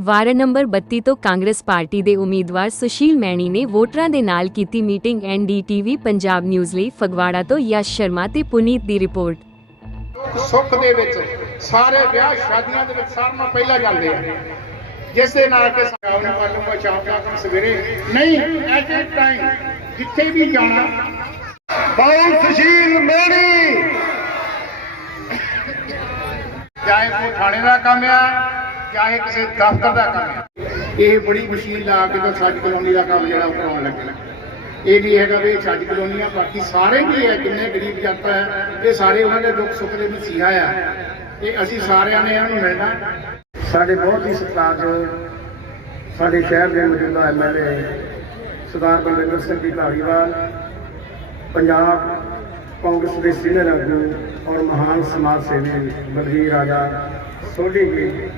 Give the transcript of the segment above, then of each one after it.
Ward number 32 ਤੋਂ Congress party ਦੇ ਉਮੀਦਵਾਰ ਸੁਸ਼ੀਲ ਮੈਣੀ ਨੇ ਵੋਟਰਾਂ ਦੇ ਨਾਲ ਕੀਤੀ ਮੀਟਿੰਗ ਐਨਡੀਟੀਵੀ ਪੰਜਾਬ ਨਿਊਜ਼ ਲਈ ਫਗਵਾੜਾ ਤੋਂ ਯਸ਼ ਸ਼ਰਮਾ ਤੇ ਪੁਨੀਤ ਦੀ ਰਿਪੋਰਟ। ਸੁੱਖ ਦੇ ਵਿੱਚ ਸਾਰੇ ਵਿਆਹ ਸ਼ਾਦੀਆਂ ਦੇ ਵਿੱਚ ਸਾਰਿਆਂ ਨਾਲੋਂ ਪਹਿਲਾਂ ਜਾਂਦੇ ਆ। ਜਿਸ ਦੇ ਨਾਲ ਕਿ ਸਾਹਿਬ ਨੇ ਪਹੁੰਚਾਉਂਦਾ ਸਵੇਰੇ ਨਹੀਂ ਐਟ ਅ ਟਾਈਮ ਜਿੱਥੇ ਵੀ ਜਾਣਾ ਬਾਉ ਸੁਸ਼ੀਲ ਮੇਣੀ। ਚਾਹੇ ਕੋਈ ਥਾਣੇ ਦਾ ਕੰਮ ਆ ਚਾਹੇ ਕਿਸੇ ਦਫ਼ਤਰ ਦਾ ਕੰਮ ਆ ਇਹ ਬੜੀ ਮਸ਼ੀਨ ਲਾ ਕੇ ਤਾਂ ਸੱਜ ਕਲੋਨੀ ਦਾ ਕੰਮ ਜਿਹੜਾ ਉਹ ਕਰਾਉਣ ਲੱਗੇ ਇਹ ਵੀ ਹੈਗਾ ਵੀ ਸੱਜ ਕਲੋਨੀ ਬਾਕੀ ਸਾਰੇ ਵੀ ਹੈ ਜਿੰਨੇ ਗਰੀਬ ਜਨਤਾ ਹੈ, ਇਹ ਸਾਰੇ ਉਹਨਾਂ ਦੇ ਦੁੱਖ ਸੁੱਖ ਦੇ ਮਸੀਹਾ ਆ। ਇਹ ਅਸੀਂ ਸਾਰਿਆਂ ਨੇ ਇਹਨਾਂ ਨੂੰ ਮਿਲਣਾ। ਸਾਡੇ ਬਹੁਤ ਹੀ ਸਤਿਕਾਰਯੋਗ ਸਾਡੇ ਸ਼ਹਿਰ ਦੇ ਮੌਜੂਦਾ ਐਮਐਲਏ ਸਰਦਾਰ ਬਲਵਿੰਦਰ ਸਿੰਘ ਜੀ ਧਾਰੀਵਾਲ ਪੰਜਾਬ ਕਾਂਗਰਸ ਦੇ ਸੀਨੀਅਰ ਆਗੂ ਔਰ ਮਹਾਨ ਸਮਾਜ ਸੇਵੀ ਬਲਵੀਰ ਰਾਜਾ ਸੋਢੀ ਜੀ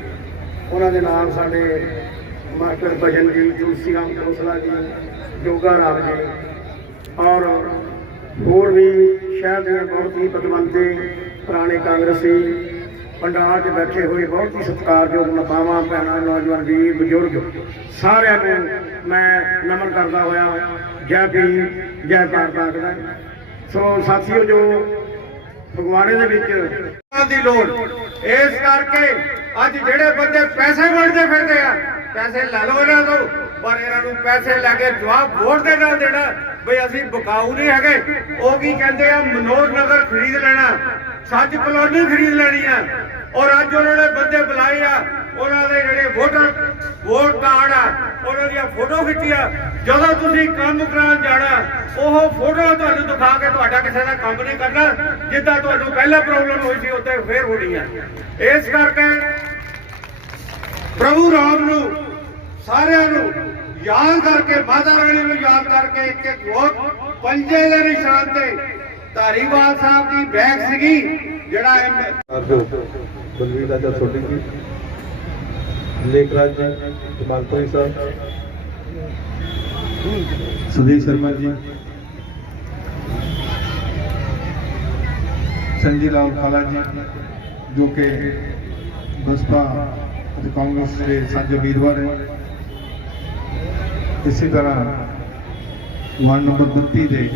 ਉਹਨਾਂ ਦੇ ਨਾਲ ਸਾਡੇ ਮਾਸਟਰ ਭਜਨ ਜੀ, ਤੁਲਸੀ ਰਾਮ ਖੋਸਲਾ ਜੀ, ਜੋਗਾ ਰਾਮ ਜੀ ਔਰ ਹੋਰ ਵੀ ਸ਼ਹਿਰ ਦੇ ਬਹੁਤ ਹੀ ਪਤਵੰਤੇ ਪੁਰਾਣੇ ਕਾਂਗਰਸੀ ਪੰਡਾਲ 'ਚ ਬੈਠੇ ਹੋਏ ਬਹੁਤ ਹੀ ਸਤਿਕਾਰਯੋਗ ਮਾਤਾਵਾਂ ਭੈਣਾਂ, ਨੌਜਵਾਨ, ਵੀਰ, ਬਜ਼ੁਰਗ ਸਾਰਿਆਂ ਨੂੰ ਮੈਂ ਨਮਨ ਕਰਦਾ ਹੋਇਆ, ਜੈ ਭੀਮ, ਜੈ ਭਾਰਤ ਆਖਦਾ ਸੋ ਸਾਥੀਓ ਜੋ ਫਗਵਾੜੇ ਦੇ ਵਿੱਚ ਦੀ ਲੋੜ, ਇਸ ਕਰਕੇ ਅੱਜ ਜਿਹੜੇ ਬੰਦੇ ਪੈਸੇ ਵੰਡਦੇ ਫਿਰਦੇ ਆ, ਪੈਸੇ ਲੈ ਲਓ ਇਹਨਾਂ ਤੋਂ, ਪਰ ਇਹਨਾਂ ਨੂੰ ਪੈਸੇ ਲੈ ਕੇ ਜਵਾਬ ਵੋਟ ਦੇ ਨਾਲ ਦੇਣਾ, ਬਈ ਅਸੀਂ ਬਕਾਊ ਨਹੀਂ ਹੈਗੇ। ਉਹ ਕੀ ਕਹਿੰਦੇ ਆ ਮਨੋਰ ਨਗਰ ਖਰੀਦ ਲੈਣਾ ਸੱਜ ਕਲੋਨੀ ਖਰੀਦ ਲੈਣੀ ਆ। ਔਰ ਅੱਜ ਉਹਨਾਂ ਨੇ ਬੰਦੇ ਬੁਲਾਏ ਆ ਉਹਨਾਂ ਦੇ ਜਿਹੜੇ ਵੋਟਰ, ਵੋਟ ਕਾਰਡ ਆ ਉਹਨਾਂ ਦੀਆਂ ਫੋਟੋ ਖਿੱਚੀਆਂ। ਜਦੋਂ ਤੁਸੀਂ ਕੰਮ ਕਰਾਉਣ ਜਾਣਾ, ਉਹ ਫੋਟੋ ਤੁਹਾਨੂੰ ਦਿਖਾ ਕੇ ਤੁਹਾਡਾ ਕਿਸੇ ਦਾ ਕੰਮ ਨਹੀਂ ਕਰਨਾ, ਜਿੱਦਾਂ ਤੁਹਾਨੂੰ ਪਹਿਲਾਂ ਪ੍ਰੋਬਲਮ ਹੋਈ ਸੀ ਉੱਤੇ ਫੇਰ ਹੋਣੀ ਆ ਇਸ ਕਰਕੇ ਪ੍ਰਭੂ ਰਾਮ ਨੂੰ ਸਾਰਿਆਂ ਨੂੰ ਯਾਦ ਕਰਕੇ, ਮਾਤਾ ਰਾਣੀ ਨੂੰ ਯਾਦ ਕਰਕੇ ਇੱਕ ਇੱਕ ਵੋਟ, ਪੰਜੇ ਦੇ ਨਿਸ਼ਾਨ ਤੇ ਧਾਰੀਵਾਲ ਸਾਹਿਬ ਦੀ ਬੈਗ ਸੀਗੀ, ਜਿਹੜਾ ਬਲਵੀਰ ਰਾਜਾ ਸੋਢੀ ਜੀ ਲੇਖਰਾਜ ਜੀ ਜਮਾਲਪੁਰੀ ਸਾਹਿਬ ਸੁਧੀਰ ਸ਼ਰਮਾ ਜੀ ਸੰਜੀ ਲਾਲ ਖਾਲਾ ਜੀ ਜੋ ਕਿ ਬਸਪਾ ਅਤੇ ਕਾਂਗਰਸ ਦੇ ਸਾਂਝੇ ਉਮੀਦਵਾਰ ਹੈ ਇਸੇ ਤਰ੍ਹਾਂ ਵਾਰਡ ਨੰਬਰ 32 ਦੇ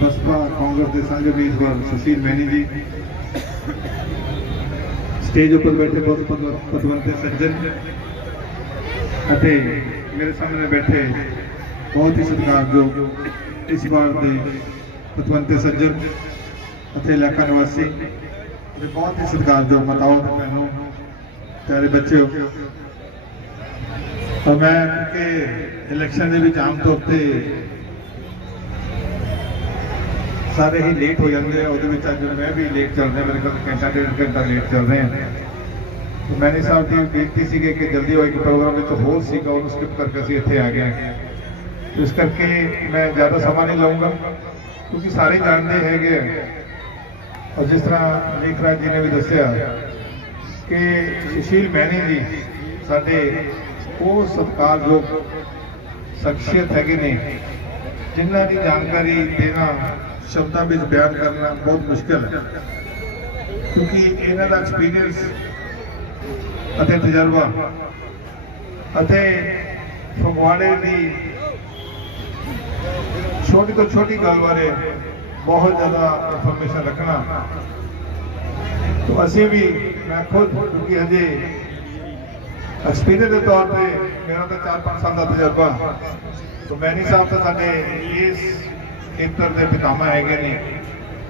ਬਸਪਾ ਕਾਂਗਰਸ ਦੇ ਸਾਂਝੇ ਉਮੀਦਵਾਰ ਸੁਸ਼ੀਲ ਮੈਨੀ ਜੀ ਸਟੇਜ ਉੱਪਰ ਬੈਠੇ ਬਹੁਤ ਪਤਵੰਤੇ ਸੱਜਣ ਅਤੇ ਮੇਰੇ ਸਾਹਮਣੇ ਬੈਠੇ ਬਹੁਤ ਹੀ ਸਤਿਕਾਰਯੋਗ ਇਸ ਵਾਰ ਦੇ ਪਤਵੰਤੇ ਸੱਜਣ ਅਤੇ ਇਲਾਕਾ ਨਿਵਾਸੀ ਅਤੇ ਬਹੁਤ ਹੀ ਸਤਿਕਾਰਯੋਗ ਮਤਾਓ ਤੇ ਭੈਣੋ, ਪਿਆਰੇ ਬੱਚਿਓ। ਤਾਂ ਮੈਂ ਕਿ ਇਲੈਕਸ਼ਨ ਦੇ ਵਿੱਚ ਆਮ ਤੌਰ ਤੇ ਸਾਰੇ ਹੀ ਲੇਟ ਹੋ ਜਾਂਦੇ ਆ, ਉਹਦੇ ਵਿੱਚ ਅੱਜ ਮੈਂ ਵੀ ਲੇਟ ਚੱਲ ਰਿਹਾ, ਮੇਰੇ ਕੋਲ ਘੰਟਾ, ਡੇਢ ਘੰਟਾ ਲੇਟ ਚੱਲ ਰਹੇ ਹਾਂ ਤੇ ਮੈਨੇ ਸਾਹਿਬ ਦੀ ਬੇਨਤੀ ਸੀਗੀ ਕਿ ਜਲਦੀ ਹੋਏ ਕਿ ਪ੍ਰੋਗਰਾਮ ਵਿੱਚ ਹੋਰ ਸੀਗਾ, ਉਹਨੂੰ ਸਕਿਪ ਕਰਕੇ ਅਸੀਂ ਇੱਥੇ ਆ ਗਏ ਇਸ ਕਰਕੇ ਮੈਂ ਜ਼ਿਆਦਾ ਸਮਾਂ ਨਹੀਂ ਲਵਾਂਗਾ ਤੁਸੀਂ ਸਾਰੇ ਜਾਣਦੇ ਹੈਗੇ ਆ। ਔਰ ਜਿਸ ਤਰ੍ਹਾਂ ਲੇਖਰਾਜ ਜੀ ਨੇ ਵੀ ਦੱਸਿਆ ਕਿ ਸੁਸ਼ੀਲ ਮੈਨੀ ਜੀ ਸਾਡੇ ਉਹ ਸਤਿਕਾਰਯੋਗ, ਸ਼ਖਸੀਅਤ ਹੈਗੇ ਨੇ। ਜਿਨ੍ਹਾਂ ਦੀ ਜਾਣਕਾਰੀ ਦੇਣਾ, ਸ਼ਬਦਾਂ ਵਿੱਚ ਬਿਆਨ ਕਰਨਾ ਬਹੁਤ ਮੁਸ਼ਕਲ ਹੈ। ਕਿਉਂਕਿ ਇਹਨਾਂ ਦਾ ਐਕਸਪੀਰੀਅੰਸ ਅਤੇ ਤਜਰਬਾ ਅਤੇ ਫਗਵਾੜੇ ਦੀ ਛੋਟੀ ਤੋਂ ਛੋਟੀ ਗੱਲ ਬਾਰੇ ਬਹੁਤ ਜ਼ਿਆਦਾ ਇਨਫੋਰਮੇਸ਼ਨ ਰੱਖਣਾ। ਤਾਂ ਅਸੀਂ ਵੀ, ਮੈਂ ਖੁਦ, ਕਿਉਂਕਿ ਹਜੇ ਐਕਸਪੀਰੀਅੰਸ ਦੇ ਤੌਰ ਤੇ ਮੇਰਾ ਤਾਂ 4-5 ਸਾਲ ਦਾ ਤਜਰਬਾ। ਤਾਂ ਮੈਨੀ ਸਾਹਿਬ ਤਾਂ ਸਾਡੇ ਇਸ ਖੇਤਰ ਦੇ ਪਿਤਾਮਾ ਹੈਗੇ ਨੇ।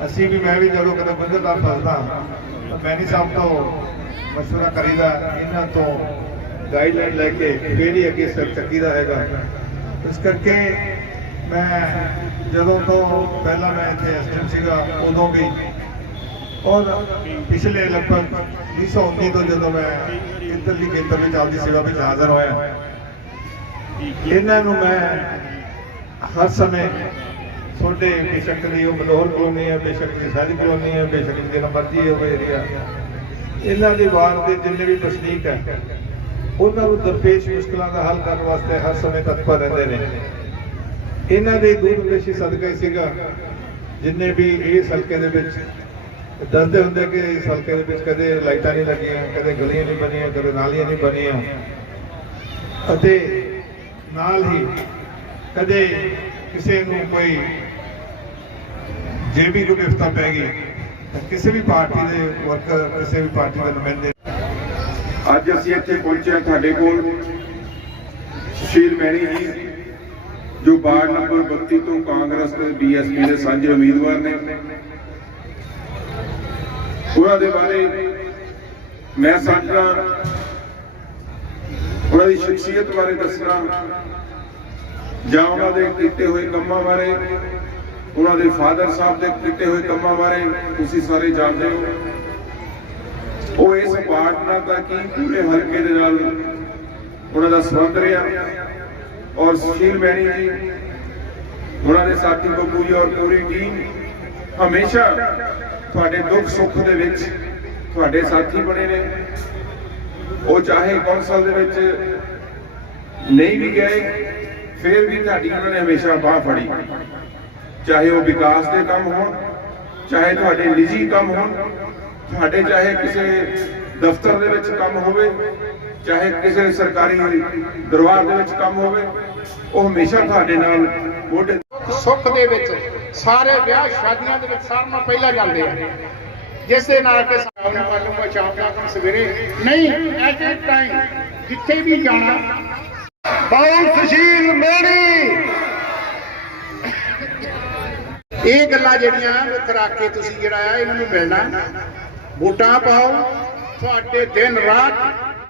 ਅਸੀਂ ਵੀ ਮੈਂ ਵੀ ਜਦੋਂ ਕਦੇ ਗੁੰਝਲਦਾਰ ਫਸਦਾ, ਤਾਂ ਮੈਨੀ ਸਾਹਿਬ ਤੋਂ ਮਸ਼ਵਰਾ ਕਰੀਦਾ, ਇਹਨਾਂ ਤੋਂ ਗਾਈਡਲਾਈਨ ਲੈ ਕੇ ਫੇਰ ਹੀ ਅੱਗੇ ਸਟੈਪ ਚੱਕੀਦਾ ਹੈਗਾ। ਇਸ ਕਰਕੇ ਮੈਂ ਜਦੋਂ ਤੋਂ ਪਹਿਲਾਂ ਮੈਂ ਇੱਥੇ ਅਸਿਸਟੈਂਟ ਸੀਗਾ, ਉਦੋਂ ਵੀ ਔਰ ਪਿਛਲੇ ਲਗਭਗ 2019 ਤੋਂ ਜਦੋਂ ਮੈਂ ਇੱਧਰਲੀ ਖੇਤਰ ਵਿੱਚ ਆਪਦੀ ਸੇਵਾ ਵਿੱਚ ਹਾਜ਼ਰ ਹੋਇਆ ਇਹਨਾਂ ਨੂੰ ਮੈਂ ਹਰ ਸਮੇਂ ਤੁਹਾਡੇ ਬੇਸ਼ੱਕ ਦੀ ਉਹ ਬਲੌਰ ਕਲੋਨੀ ਹੈ ਬੇਸ਼ੱਕ ਦੀ ਸਾਰੀ ਕਲੋਨੀ ਹੈ ਬੇਸ਼ੱਕ ਦੀ ਮਰਜ਼ੀ ਹੋਵੇ ਏਰੀਆ ਇਹਨਾਂ ਦੇ ਵਾਰ ਦੇ ਜਿੰਨੇ ਵੀ ਵਸਨੀਕ ਹੈ ਉਹਨਾਂ ਨੂੰ ਦਰਪੇਸ਼ ਮੁਸ਼ਕਲਾਂ ਦਾ ਹੱਲ ਕਰਨ ਵਾਸਤੇ ਹਰ ਸਮੇਂ ਤਤਪਰ ਰਹਿੰਦੇ ਨੇ। ਇਹਨਾਂ ਦੇ ਦੂਰਦਰਸ਼ੀ ਸਦਕਾ ਹੀ ਸੀਗਾ, ਜਿੰਨੇ ਵੀ ਇਸ ਹਲਕੇ ਦੇ ਵਿੱਚ ਦੱਸਦੇ ਹੁੰਦੇ ਕਿ ਇਸ ਹਲਕੇ ਦੇ ਵਿੱਚ ਕਦੇ ਲਾਈਟਾਂ ਨਹੀਂ ਲੱਗੀਆਂ, ਕਦੇ ਗਲੀਆਂ ਨਹੀਂ ਬਣੀਆਂ, ਕਦੇ ਨਾਲੀਆਂ ਨਹੀਂ ਬਣੀਆਂ। ਅਤੇ ਨਾਲ ਹੀ ਕਦੇ ਕਿਸੇ ਨੂੰ ਕੋਈ ਜੇ ਵੀ ਕੋਈ ਵਿਫਤਾ ਪੈ ਗਈ, ਤਾਂ ਕਿਸੇ ਵੀ ਪਾਰਟੀ ਦੇ ਵਰਕਰ ਕਿਸੇ ਵੀ ਪਾਰਟੀ ਦੇ ਨੁਮਾਇੰਦੇ ਅੱਜ ਅਸੀਂ ਇੱਥੇ ਪਹੁੰਚੇ ਤੁਹਾਡੇ ਕੋਲ। ਸੁਸ਼ੀਲ ਮੈਣੀ ਜੀ, ਜੋ ਵਾਰਡ ਨੰਬਰ 32 ਤੋਂ ਕਾਂਗਰਸ ਤੇ ਬੀਐਸਪੀ ਦੇ ਸਾਂਝੇ ਉਮੀਦਵਾਰ ਨੇ। ਉਹਨਾਂ ਦੇ ਬਾਰੇ ਮੈਂ ਸਮਝਦਾ ਉਹਨਾਂ ਦੀ ਸ਼ਖਸੀਅਤ ਬਾਰੇ ਦੱਸਣਾ। ਜਾਂ ਉਹਨਾਂ ਦੇ ਕੀਤੇ ਹੋਏ ਕੰਮਾਂ ਬਾਰੇ, ਉਹਨਾਂ ਦੇ ਫਾਦਰ ਸਾਹਿਬ ਦੇ ਕੀਤੇ ਹੋਏ ਕੰਮਾਂ ਬਾਰੇ ਤੁਸੀਂ ਸਾਰੇ ਜਾਣਦੇ ਹੋ। ਉਹ ਇਸ ਪਾਰਟਨਰ ਦਾ ਕਿ ਪੂਰੇ ਹਲਕੇ ਦੇ ਨਾਲ ਉਹਨਾਂ ਦਾ ਸੰਬੰਧ ਰਿਹਾ। ਔਰ ਸੁਸ਼ੀਲ ਮੈਣੀ ਜੀ, ਉਹਨਾਂ ਦੇ ਸਾਥੀ ਬੱਬੂ ਜੀ ਔਰ ਪੂਰੀ ਟੀਮ ਹਮੇਸ਼ਾ ਤੁਹਾਡੇ ਦੁੱਖ ਸੁੱਖ ਦੇ ਵਿੱਚ ਤੁਹਾਡੇ ਸਾਥੀ ਬਣੇ ਨੇ। ਉਹ ਚਾਹੇ ਕੌਂਸਲ ਦੇ ਵਿੱਚ ਨਹੀਂ ਵੀ ਗਏ, ਫਿਰ ਵੀ ਤੁਹਾਡੀ ਉਹਨਾਂ ਨੇ ਹਮੇਸ਼ਾ ਬਾਹ ਫੜੀ। ਚਾਹੇ ਉਹ ਵਿਕਾਸ ਦੇ ਕੰਮ ਹੋਣ, ਚਾਹੇ ਤੁਹਾਡੇ ਨਿੱਜੀ ਕੰਮ ਹੋਣ, ਤੁਹਾਡੇ ਚਾਹੇ ਕਿਸੇ ਦਫ਼ਤਰ ਦੇ ਵਿੱਚ ਕੰਮ ਹੋਵੇ, ਚਾਹੇ ਕਿਸੇ ਸਰਕਾਰੀ ਦਰਬਾਰ ਦੇ ਵਿੱਚ ਕੰਮ ਹੋਵੇ, ਉਹ ਹਮੇਸ਼ਾ ਤੁਹਾਡੇ ਨਾਲ ਮੋਢੇ ਸੁੱਖ ਦੇ ਵਿੱਚ, ਸਾਰੇ ਵਿਆਹ ਸ਼ਾਦੀਆਂ ਦੇ ਵਿੱਚ ਸਾਰਿਆਂ ਨਾਲੋਂ ਪਹਿਲਾਂ ਜਾਂਦੇ ਆ। ਜਿਸ ਦੇ ਨਾਲ ਕਿ ਸਾਉਣ ਮਾਲੂਮ ਬਚਾਉਂਦਾ ਸਵੇਰੇ। ਨਹੀਂ ਐਟ ਅ ਟਾਈਮ ਜਿੱਥੇ ਵੀ ਜਾਣਾ ਬਾਉ ਸੁਸ਼ੀਲ ਇਹ ਗੱਲਾਂ ਜਿਹੜੀਆਂ ਮੁੱਖ ਰੱਖ ਕੇ ਤੁਸੀਂ ਜਿਹੜਾ ਆ, ਇਹਨਾਂ ਨੂੰ ਮਿਲਣਾ। ਵੋਟਾਂ ਪਾਓ, ਤੁਹਾਡੇ ਦਿਨ ਰਾਤ